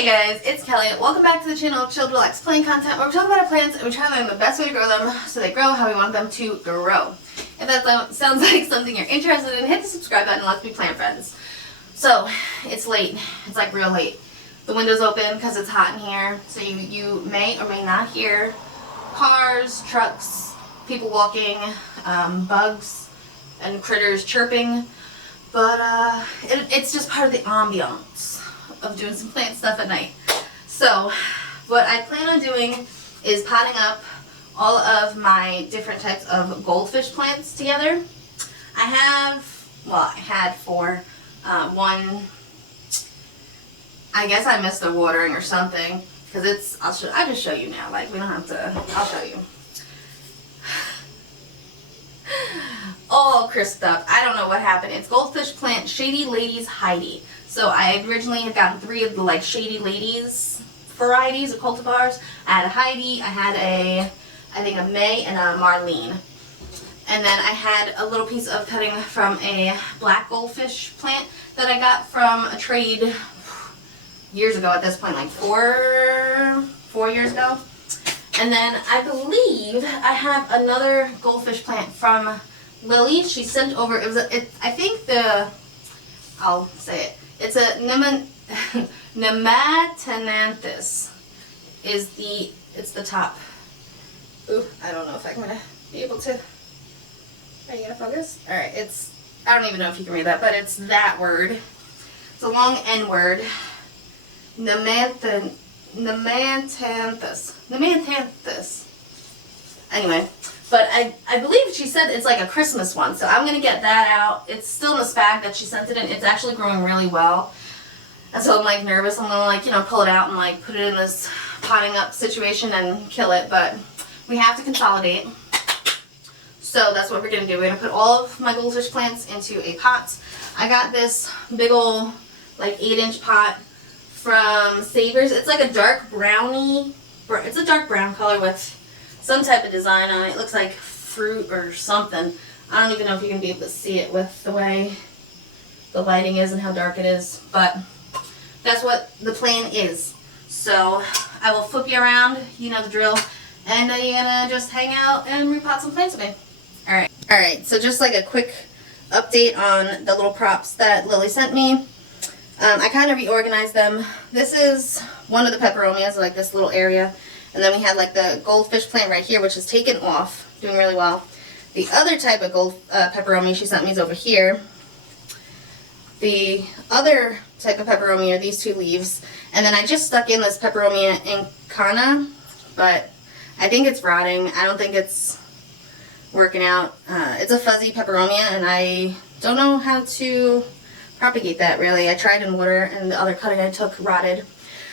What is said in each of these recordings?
Hey guys, it's Kelly. Welcome back to the channel of Chilled Relax Plant Content, where we talk about our plants and we try to learn the best way to grow them so they grow how we want them to grow. If that sounds like something you're interested in, hit the subscribe button and let's be plant friends. So, it's late. It's like real late. The window's open because it's hot in here, so you may or may not hear cars, trucks, people walking, bugs and critters chirping, but it's just part of the ambiance of doing some plant stuff at night. So what I plan on doing is potting up all of my different types of goldfish plants together. I had four. One, I guess I missed the watering or something, because I'll just show you now, like we don't have to, I'll show you. All crisped up. I don't know what happened. It's Goldfish plant Shady Ladies Heidi. So I originally had gotten 3 of the like Shady Ladies varieties of cultivars. I had a Heidi, I had I think a May and a Marlene. And then I had a little piece of cutting from a black goldfish plant that I got from a trade years ago at this point, like four years ago. And then I believe I have another goldfish plant from Lily. She sent over, I think I'll say it. It's a Nematananthus it's the top. Ooh, I don't know if I'm going to be able to, are you going to focus? Alright, I don't even know if you can read that, but it's that word. It's a long N word. Nematanthus. Anyway, but I believe she said it's like a Christmas one, so I'm going to get that out. It's still in this bag that she sent it in. It's actually growing really well. And so I'm like nervous. I'm going to like, pull it out and like put it in this potting up situation and kill it, but we have to consolidate. So that's what we're going to do. We're going to put all of my goldfish plants into a pot. I got this big old like 8-inch pot from Savers. It's like a dark brownie. It's a dark brown color with some type of design on it. It looks like fruit or something. I don't even know if you can be able to see it with the way the lighting is and how dark it is, but that's what the plan is. So I will flip you around, you know the drill, and you're gonna just hang out and repot some plants with me. Alright, so just like a quick update on the little props that Lily sent me. I kind of reorganized them. This is one of the peperomias, like this little area. And then we had like the goldfish plant right here, which is taken off, doing really well. The other type of peperomia she sent me is over here. The other type of peperomia are these 2 leaves. And then I just stuck in this peperomia incana, but I think it's rotting. I don't think it's working out. It's a fuzzy peperomia, and I don't know how to propagate that really. I tried in water, and the other cutting I took rotted.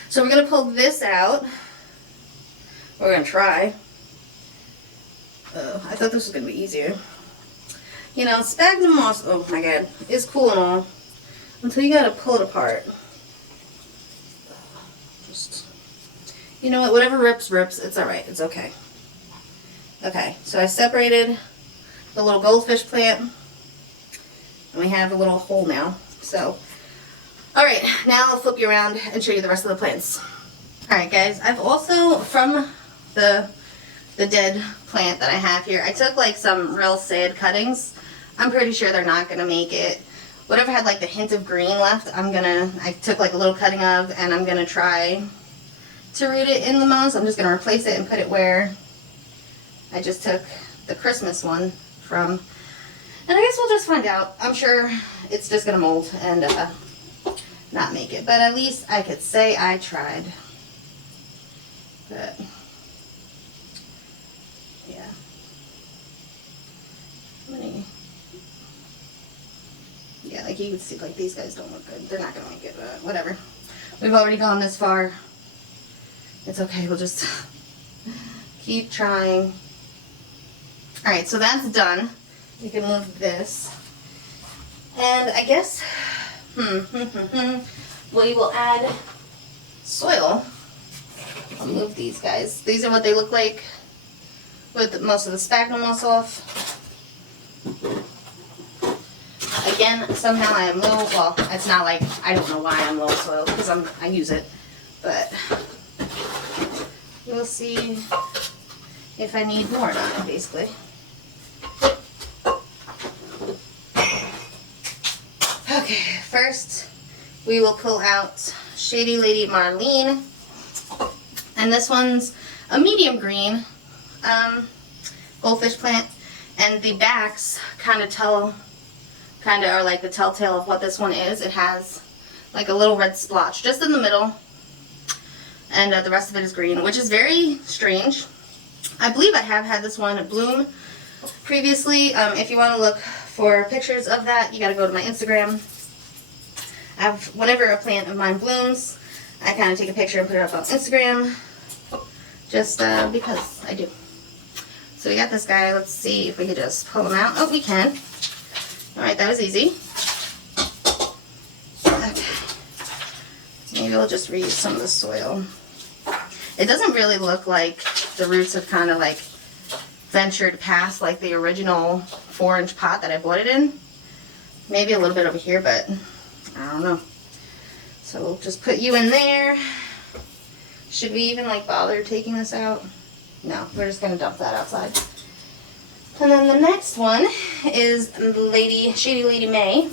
So we're going to pull this out. We're going to try. I thought this was going to be easier. You know, sphagnum moss, oh my god, is cool and all, until you got to pull it apart. Just, you know what, whatever rips, rips. It's alright, it's okay. Okay, so I separated the little goldfish plant, and we have a little hole now. So, alright, now I'll flip you around and show you the rest of the plants. Alright guys, I've also, from the dead plant that I have here, I took like some real sad cuttings. I'm pretty sure they're not going to make it. Whatever had like the hint of green left, I took like a little cutting of, and I'm going to try to root it in the moss. I'm just going to replace it and put it where I just took the Christmas one from. And I guess we'll just find out. I'm sure it's just going to mold and not make it. But at least I could say I tried. But yeah. Yeah, like you can see, like these guys don't look good. They're not going to make it, but whatever. We've already gone this far. It's okay, we'll just keep trying. Alright, so that's done. You can move this. And I guess, we will add soil. I'll move these guys. These are what they look like with most of the sphagnum moss off. Again, somehow I am low, well, it's not like, I don't know why I'm low soil, because I use it, but we'll see if I need more or not, basically. Okay, first we will pull out Shady Lady Marlene, and this one's a medium green goldfish plant, and the backs kind of are like the telltale of what this one is. It has like a little red splotch just in the middle, and the rest of it is green, which is very strange. I believe I have had this one bloom previously. If you want to look for pictures of that, you got to go to my Instagram. Whenever a plant of mine blooms, I kind of take a picture and put it up on Instagram, just because I do. So we got this guy. Let's see if we could just pull him out. Oh, we can. Alright, that was easy. Okay. Maybe we'll just reuse some of the soil. It doesn't really look like the roots have kind of like ventured past like the original 4-inch pot that I bought it in. Maybe a little bit over here, but I don't know. So we'll just put you in there. Should we even like bother taking this out? No, we're just gonna dump that outside. And then the next one is Shady Lady May.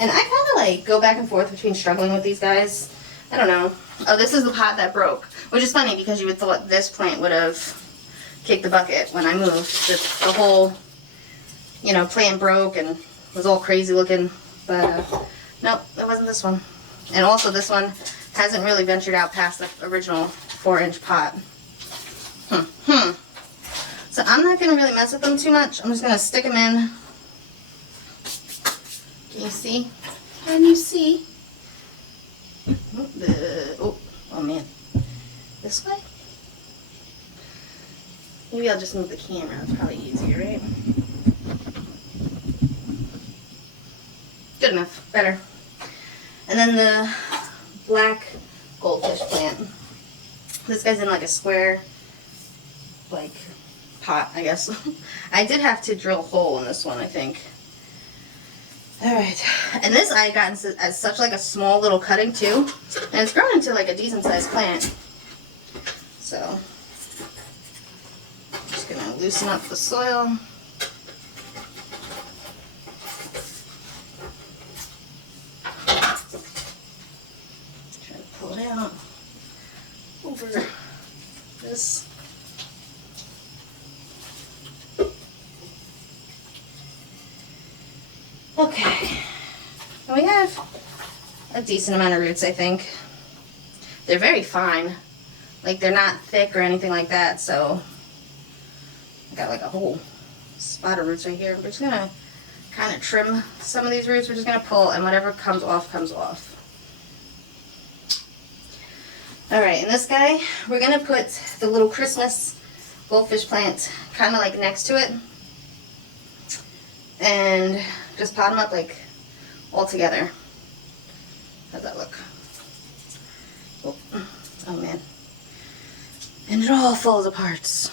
And I kind of like go back and forth between struggling with these guys. I don't know. Oh, this is the pot that broke, which is funny because you would thought this plant would have kicked the bucket when I moved. The whole, you know, plant broke and was all crazy looking, but nope, it wasn't this one. And also this one hasn't really ventured out past the original 4-inch pot. So I'm not going to really mess with them too much. I'm just going to stick them in. Can you see? Can you see? Oh man. This way? Maybe I'll just move the camera. It's probably easier, right? Good enough. Better. And then the black goldfish plant. This guy's in like a square, like, pot, I guess. I did have to drill a hole in this one, I think. Alright, and this I got as such like a small little cutting too, and it's grown into like a decent sized plant. So, I'm just gonna loosen up the soil. Try to pull it out over this. Okay, we have a decent amount of roots, I think. They're very fine. Like, they're not thick or anything like that, so I got like a whole spot of roots right here. We're just gonna kind of trim some of these roots. We're just gonna pull, and whatever comes off, comes off. Alright, and this guy, we're gonna put the little Christmas goldfish plant kind of like next to it. And just pot them up like all together. How's that look? Oh man. And it all falls apart.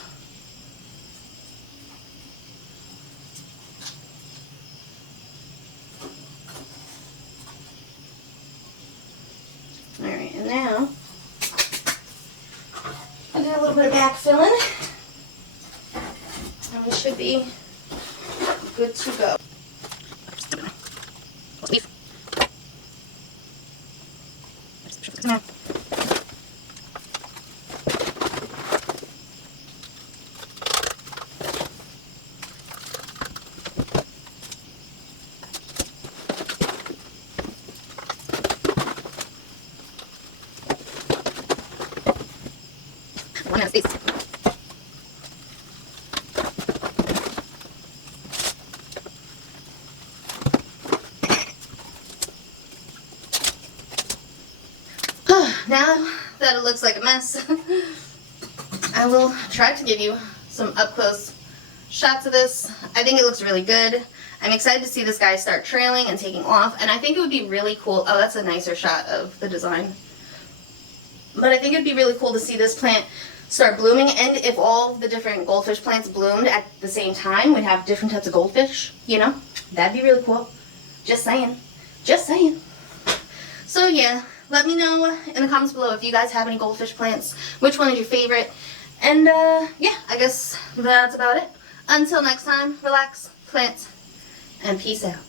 Alright, and now I got a little bit of backfilling. And we should be good to go. One out of space. Now that it looks like a mess, I will try to give you some up-close shots of this. I think it looks really good. I'm excited to see this guy start trailing and taking off, and I think it would be really cool. Oh, that's a nicer shot of the design. But I think it would be really cool to see this plant start blooming, and if all the different goldfish plants bloomed at the same time, we'd have different types of goldfish, you know? That'd be really cool. Just saying. Just saying. So yeah, let me know in the comments below if you guys have any goldfish plants. Which one is your favorite? And yeah, I guess that's about it. Until next time, relax, plant, and peace out.